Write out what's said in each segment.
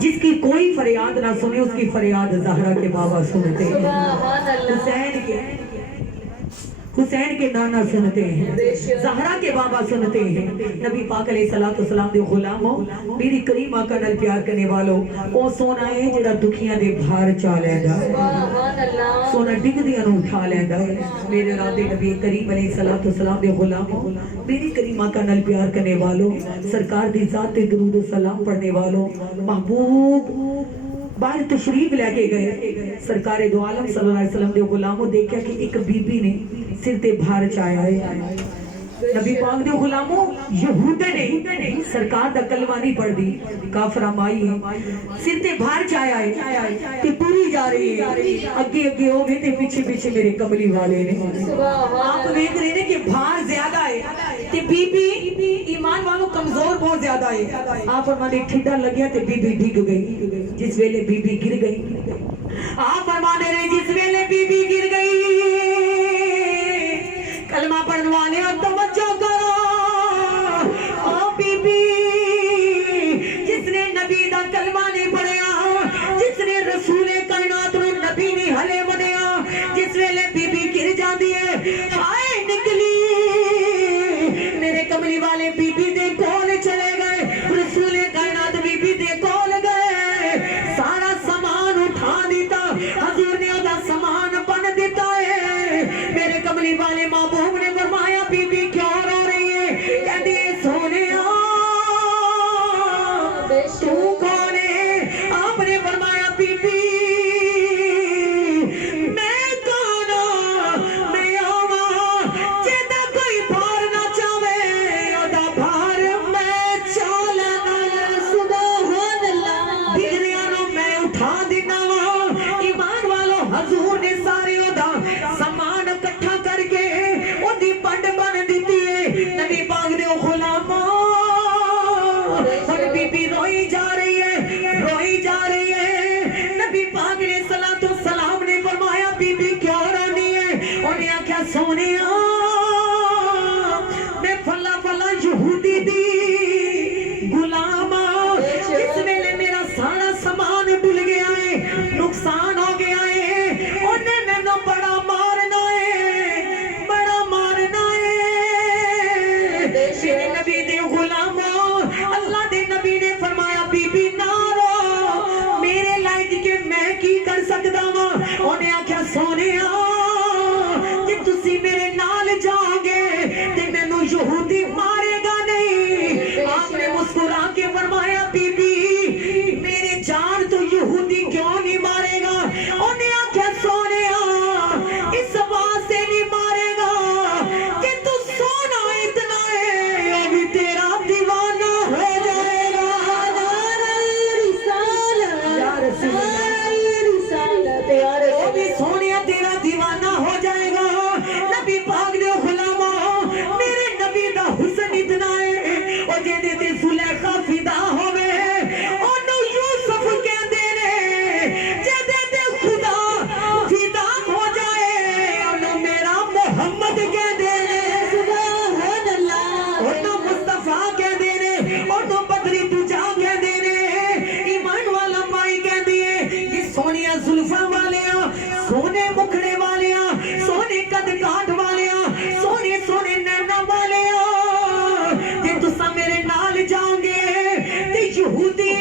جس کی کوئی فریاد نہ سنے اس کی فریاد زہرا کے بابا سنتے ہیں، حسین کے نانا سنتے ہیں، زہرا کے بابا سنتے ہیں۔ نبی پاک علیہ السلام دے غلاموں، میری کریم آقا نال پیار کرنے والوں، او سونا ہے جڑا دکھیاں دے بھار چا لیندا، سونا ڈگ دیاں نوں اٹھا لیندا۔ میرے رادے نبی کریم علیہ السلام دے غلاموں، میری کریم آقا نال پیار کرنے والوں، سرکار دی ذات تے درود و سلام پڑھنے والوں، محبوب باہر تشریف لے کے گئے، سرکار دو عالم صلی اللہ علیہ وسلم دے غلاموں دیکھا کہ ایک بی بی نے سر تے بھار چایا ہے۔ نبی پاک دے غلاموں، یہودے نے سرکار دا کلمہ نہیں پڑھ دی، کافرہ مائی ہے، سر تے بھار چایا ہے تے پوری جا رہی ہے، اگے اگے ہوگے تے پیچھے پیچھے میرے کملی والے نے۔ آپ دیکھ رہے ہیں کہ بھار زیادہ ہے تے بی بی ایمان والوں کمزور بہت زیادہ ہے۔ آپ فرمانے ٹھڈا لگیا تے بی بی ڈگ گئی، جس ویلے بی بی گر گئی، آپ فرمانے رہے جس ویلے بی بی گر گئی، کلمہ پڑھنے والے اور توجہ کرو، او بی بی جس نے نبی دا کلمہ نہیں پڑھیا، جس نے رسول کائنات نو نبی نہیں ہلے منیا، جس ویلے بی بی گر جاندی ہے، ہائے نکلی میرے کملی والے بی بی دے کول چلے گئے، رسول کائنات بی بی دے کول گئے، سارا سامان اٹھا دیتا، حضور نے ادا سامان بن دیتا ہے۔ میرے کملی والے محبوب نے فرمایا بی بی کیوں رو رہی ہے؟ کہتی ہے سونیا تو کون ہے؟ آپ نے فرمایا بی بی میں کون ہوں، میں آواں جیدہ کوئی بھار نہ چاہے، ادا بھار میں چالنا، سبحان اللہ، بگڑیاں نو میں اٹھا دینا وا۔ ایمان والو حضور نے سارے ادا سامان اکٹھا کر کے او دی پنڈ بن دیتی ہے۔ نبی پاک دے غلاموں، اور بی بی روئی جا رہی ہے، روئی جا رہی ہے۔ نبی پاک علیہ السلام نے فرمایا بی بی کیوں رونی ہے؟ انہیں آکھیا سونیا میں فلا فلا یہودی دی غلام، جس ویلے میرا سارا سامان ڈل گیا ہے، نقصان ہو گیا ہے، انہیں میں نو بڑا مارنا ہے، بڑا مارنا ہے۔ میرے نبی دے غلاموں، اللہ دے نبی نے فرمایا بی بی نہ رو، میرے لائق کے میں کی کر سکتا ہوں۔ انہیں آکھیا سونیا کہ تسی میرے نال جاؤ گے تے میں نو یہودی مارے گا نہیں۔ آپ نے مسکرا کے فرمایا بی بی میرے جان تو یہودی کیوں نہیں مارے گا؟ انہیں آکھیا سونیا اس واسطے نہیں مارے گا کہ تو سونا اتنا ہے، ابھی تیرا دیوانہ ہو جائے گا۔ یا رسول اللہ، وہ بھی سونیا تیرا دیوانہ ہو جائے گا۔ نبی پاک دے غلاموں، میرے نبی دا حسن اتنا ہے، او جے دے تے زلیخا فدا ہوئے، انہوں یوسف کہندے نے، جے دے تے خدا فدا ہو جائے، انہوں میرا محمد کہندے نے، سبحان اللہ، انہوں مصطفیٰ کہندے نے، انہوں بدری تجا کہندے نے۔ ایمان والا مائی کہندی ہے یہ سونیا زلفاں والیاں، سونے مکھڑے والیاں، سونے قد کاٹ والیاں، سونے سونے نینا والیاں، تے تسا میرے نال جاؤ گے تے یہودی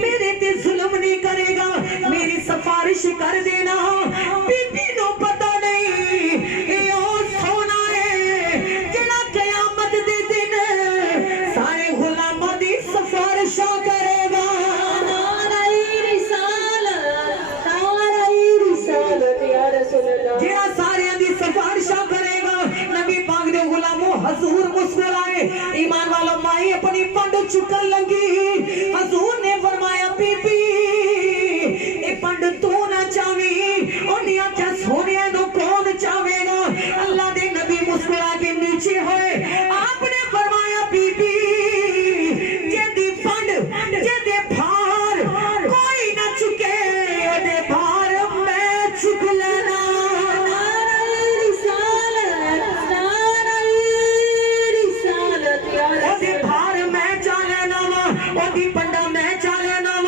میرے تے ظلم نہیں کرے گا، میری سفارش کر دینا۔ بی بی نو پتہ نہیں اے او سونا ہے جڑا قیامت دے دن سارے غلاماں دی سفارشاں کرے گا۔ جڑا سارے دی سفارشاں کرے گا۔ نبی پاک دے غلاموں، حضور مسکرائے، ایمان والا مائی اپنی پنڈ چکن لگی، حضور نے فرمایا بی بی اے پنڈ تو نہ چاہویں، انہیں آکھیا سونیا نو کون چاہے گا؟ اللہ دے نبی مسکرا کے نیچے ہوئے، آپ نے فرمایا بی بی جے دی پنڈ جے دے بھار کوئی نہ چکے، دے بھار میں چک لینا۔ او دی بھار میں چا لینا وا، او دی پنڈا میں چا لینا وا۔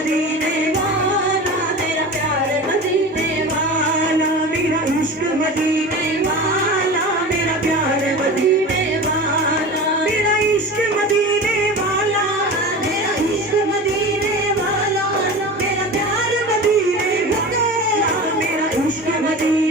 مدینے والا میرا پیار مدینے والا میرا عشق مدینے والا میرا پیار مدینے والا میرا عشق مدینے والا میرا عشق مدینے والا میرا پیار مدینے والا میرا عشق مدینے